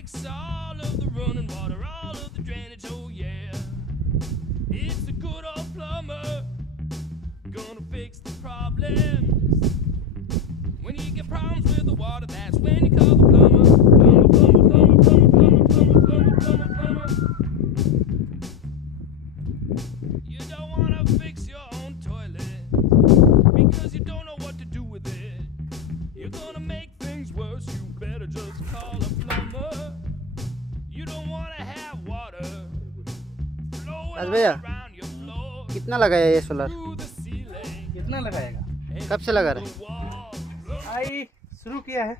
fix all of the running water, all of the drainage, oh yeah. It's a good old plumber, gonna fix the problems. When you get problems with the water, that's when you call the plumber. Plumber. You don't wanna fix your own toilet because you don't know what to do with it. You're gonna make things worse, you better just call a plumber. You don't wanna have water flowing आज all भैया around your floor कितना लगाया ये solar? through the ceiling. कितना लगाएगा? कब से लगा रहे? The wall. आई शुरू किया है